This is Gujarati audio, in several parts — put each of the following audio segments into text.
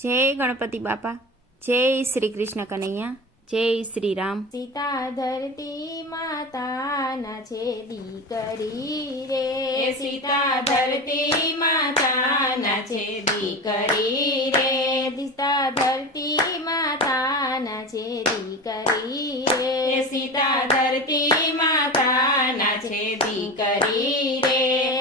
જય ગણપતિ બાપા, જય શ્રી કૃષ્ણ કનૈયા, જય શ્રી રામ। સીતા ધરતી માતાના છે દીકરી રે, સીતા ધરતી માતાના છે દીકરી રે, સીતા ધરતી માતાના છે દીકરી રે, સીતા ધરતી માતાના છે દીકરી રે,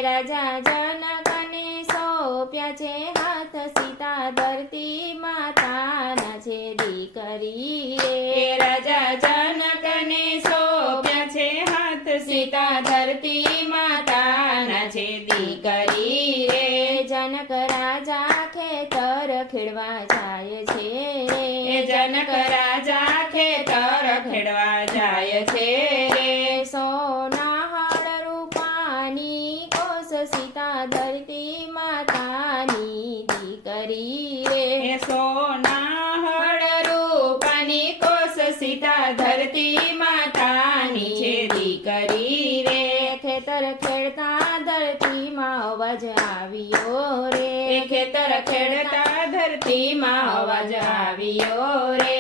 રાજા જનકને સોંપ્યા છે હાથ, સીતા ધરતી માતાના છે દીકરી રે, રાજા જનકને સોંપ્યા છે હાથ, સીતા ધરતી માતાના છે દીકરી રે, જનક રાજા ખેતર ખેડવા જાય છે રે, જનક રાજા ખેતર ખેડવા જાય છે રે, સોના હળ રૂપાની કોસ, સીતા ધરતી માતાની દીકરી રે, સોના હળ રૂપાની કોસ, સીતા ધરતી માતાની છે દીકરી રે, ખેતર ખેડતા ધરતીમાં અવાજ આવ્યો રે, ખેતર ખેડતા ધરતીમાં અવાજ આવ્યો રે,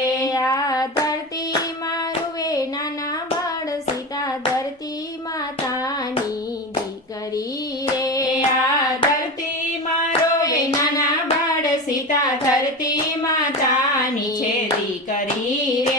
આ ધરતીમાં રૂવે નાના બાળ, સીતા ધરતી માતાની દીકરી રે, આ ધરતીમાં રોવે નાના બાળ, સીતા ધરતી માતાની છે દીકરી રે,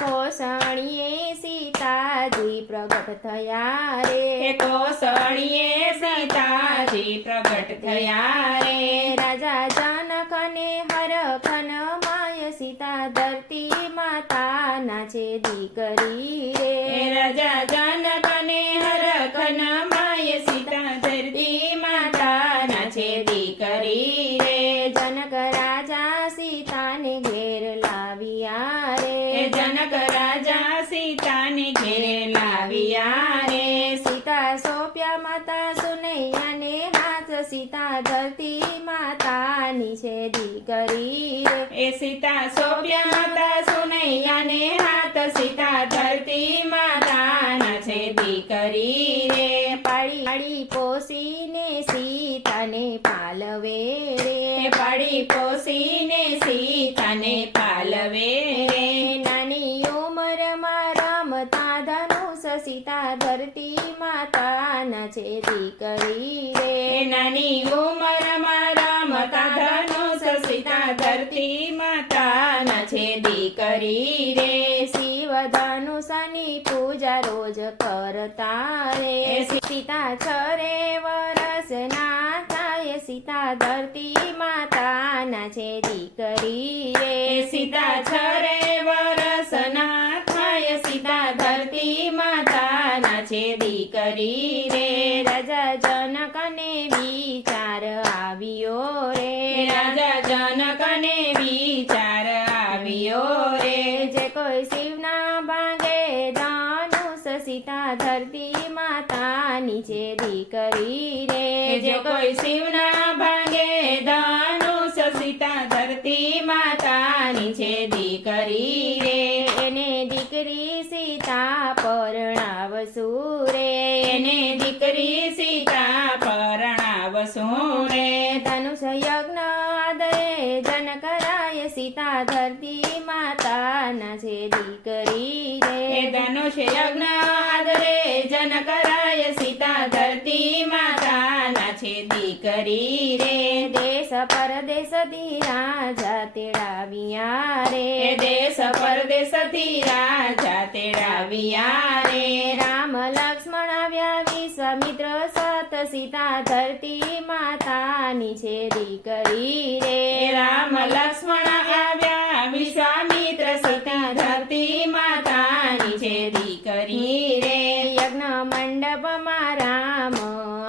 કોસળીએ સીતાજી પ્રગટ થયા રે, કોસળીએ સીતાજી પ્રગટ થયા રે, રાજા જનકને હરખન માય, સીતા ધરતી માતાના છે દીકરી રે, રાજા જનકને હરખન માય, સીતા ધરતી માતાના છે દીકરી રે, જનક રાજા સીતાને ઘેર લાવ્યા રે, જનક રાજા સીતાને ઘેરે લાવ્યા રે, સીતા સોંપ્યા માતા સુનૈયાને હાથ, સીતા ધરતી માતાની છે દીકરી રે, સીતા સોંપ્યા માતા સુનૈયાને હાથ, સીતા ધરતી માતાના છે દીકરી રે, પાડી પોસીને સીતાને પાલવે રે, પાડી પોસીને સીતાને પાલવે રે, નાની ઉંમરમાં રમતા ધનુષ, સીતા ધરતી માતાના છે દીકરી રે, નાની ઉંમરમાં રમતા ધનુષ, સીતા ધરતી માતાના છે દીકરી રે, શિવ ધનુષની પૂજા રોજ કરતા રે, સીતા છરે વરસના થાય, સીતા ધરતી માતાના છે દીકરી રે, સીતા છરે વરસના થાય, સીતા ધરતી માતાના છે દીકરી રે, રાજા જનકને વિચાર આવ્યો રે, રાજા જનકને વિચાર આવ્યો રે, જે કોઈ શિવના ભાંગે ધનુષ, સીતા ધરતી માતાની છે દીકરી રે, જે કોઈ શિવના ભાંગે ધનુષ, સીતા ધરતી માતાની છે દીકરી રે, એને દીકરી સીતા પરણાવશું રે, એને દીકરી સીતા પરણાવશું રે, ધનુષ યજ્ઞ આદરે જનક રાય, સીતા ધરતી માતાના છે દીકરી રે, ધનુષ યજ્ઞ આદરે જનકરાય, સીતા ધરતી માતાના છે દીકરી રે, દેશ પરદેશથી રાજા તેડાવ્યા રે, દેશ પરદેશથી રાજા તેડાવ્યા રે, રામ લક્ષ્મણ આવ્યા વિશ્વામિત્ર સત, સીતા ધરતી માતાની છે દીકરી રે, રામ લક્ષ્મણ આવ્યા વિશ્વામિત્ર, સીતા ધરતી માતાની છે દીકરી રે, યજ્ઞ મંડપમાં રામ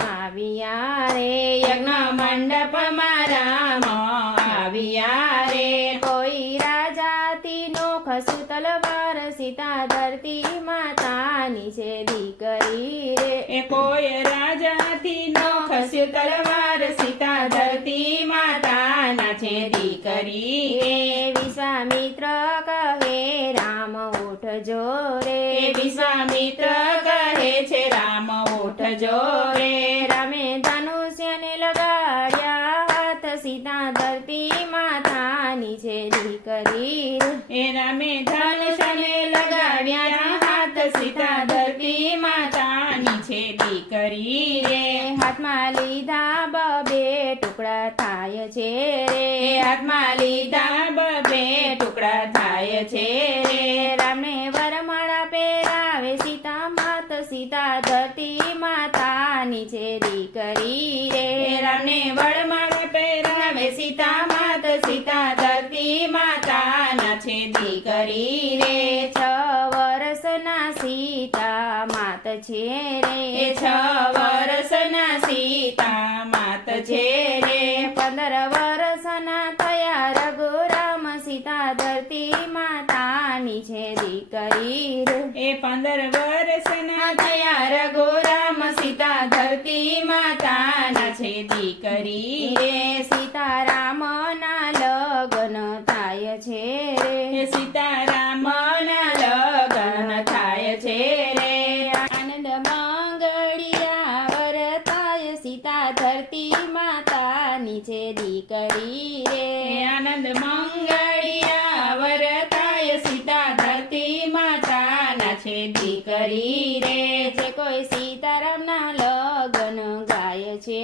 આવ્યા રે, યજ્ઞ મંડપમાં રામ આવ્યા રે, કોઈ રાજાથી નોખ સુતલવાર, સીતા ધરતી માતાની છે દીકરી રે, કોઈ રાજાથી નો ખસ્યું તલવાર, સીતા ધરતી માતાના છે દીકરી રે, વિશ્વામિત્ર કહે રામ ઉઠજો રે, વિશ્વામિત્ર કહે છે રામ ઉઠજો રે, રામે ધનુષ્યને લગાડ્યા હાથ, સીતા ધરતી માતા માતાની છે દીકરી રે. એ રામે ધનુષને લગાવ્યા હાથ સીતા ધરતી માતાની છે દીકરી રે. હાથમાં લીધા બબે ટુકડા થાય છે રે. હાથમાં લીધા બબે ટુકડા થાય છે રે. રામને વરમાળા પહેરાવે સીતા માત સીતા ધરતી માતાની છે દીકરી રે. રામને વડમાળા પહેરાવે સીતા માત સીતા ધરતી માતાના છે દીકરી રે. 6 વર્ષના સીતા માત છે રે. એ 6 વર્ષના સીતા માત છે રે. 15 વર્ષના થયા રઘુરામ સીતા ધરતી માતાની છે દીકરી રે. એ 15 વર્ષના થયા રઘુરામ સીતા ધરતી માતાના છે દીકરી રે. સીતારામના લગ્ન થાય છે રે. એ સીતારામના લગ્ન થાય છે રે. આનંદ મંગળિયા વરતાય સીતા ધરતી માતાની છે દીકરી એ રે. આનંદ મંગળિયા વરતાય સીતા ધરતી માતાના છે દીકરી રે. જે કોઈ સીતારામના લગ્ન ગાય છે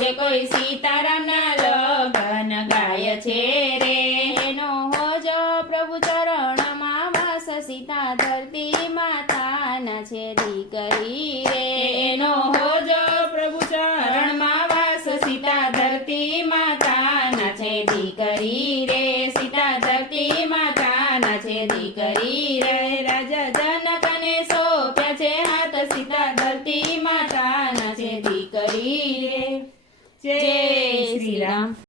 જે કોઈ સીતારામના લગ્ન ગાય છે રે. એનો હોજો પ્રભુ ચરણમાં વાસ સીતા ધરતી માતાના છે દીકરી રે. એનો હોજો પ્રભુ ચરણમાં વાસ સીતા ધરતી માતાના છે દીકરી રે. સીતા ધરતી માતાના છે દીકરી રે. રાજા જનકને સોંપ્યા છે હાથ સીતા ધરતી માતાના છે દીકરી રે. જય શ્રી રામ.